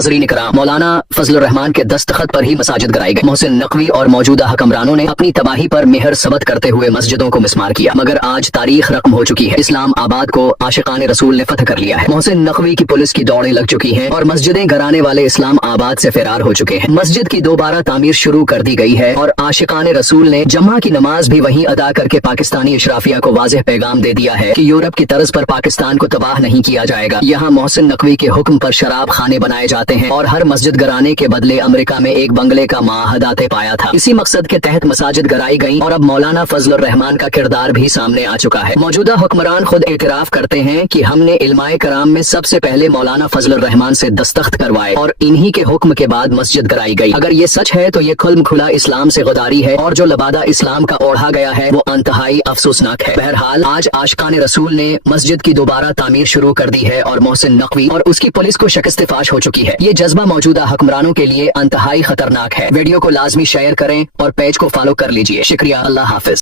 नाज़रीन इकराम, मौलाना फजलुर रहमान के दस्तखत पर ही मसाजिद गिराई गई। मोहसिन नकवी और मौजूदा हुक्मरानों ने अपनी तबाही पर मेहर सबत करते हुए मस्जिदों को मिस्मार किया, मगर आज तारीख रकम हो चुकी है। इस्लाम आबाद को आशिकान रसूल ने फतह कर लिया है। मोहसिन नकवी की पुलिस की दौड़ें लग चुकी हैं और मस्जिदें गिराने वाले इस्लाम आबाद से फरार हो चुके हैं। मस्जिद की दोबारा तामीर शुरू कर दी गई है और आशिकान रसूल ने जम्मा की नमाज भी वहीं अदा करके पाकिस्तानी इशराफिया को वाज़ेह पैगाम दे दिया है कि यूरोप की तर्ज पर पाकिस्तान को तबाह नहीं किया जाएगा। यहाँ मोहसिन नकवी के हुक्म पर शराब खाने बनाए जाते हैं और हर मस्जिद गिराने के बदले अमेरिका में एक बंगले का माहदा तय पाया था। इसी मकसद के तहत मसाजिद गिराई गई और अब मौलाना फजलुर रहमान का किरदार भी सामने आ चुका है। मौजूदा हुक्मरान खुद एतराफ करते हैं कि हमने इल्माए कराम में सबसे पहले मौलाना फजलुर रहमान से दस्तखत करवाए और इन्हीं के हुक्म के बाद मस्जिद गिराई गई। अगर ये सच है तो ये खुल्म खुला इस्लाम से गदारी है और जो लबादा इस्लाम का ओढ़ा गया है वो इंतहाई अफसोसनाक है। बहरहाल आज आशिकान रसूल ने मस्जिद की दोबारा तामीर शुरू कर दी है और मोहसिन नकवी और उसकी पुलिस को शिकस्त फाश हो चुकी है। ये जज्बा मौजूदा हुक्मरानों के लिए इंतहाई खतरनाक है। वीडियो को लाजमी शेयर करें और पेज को फॉलो कर लीजिए। शुक्रिया। अल्लाह हाफिज।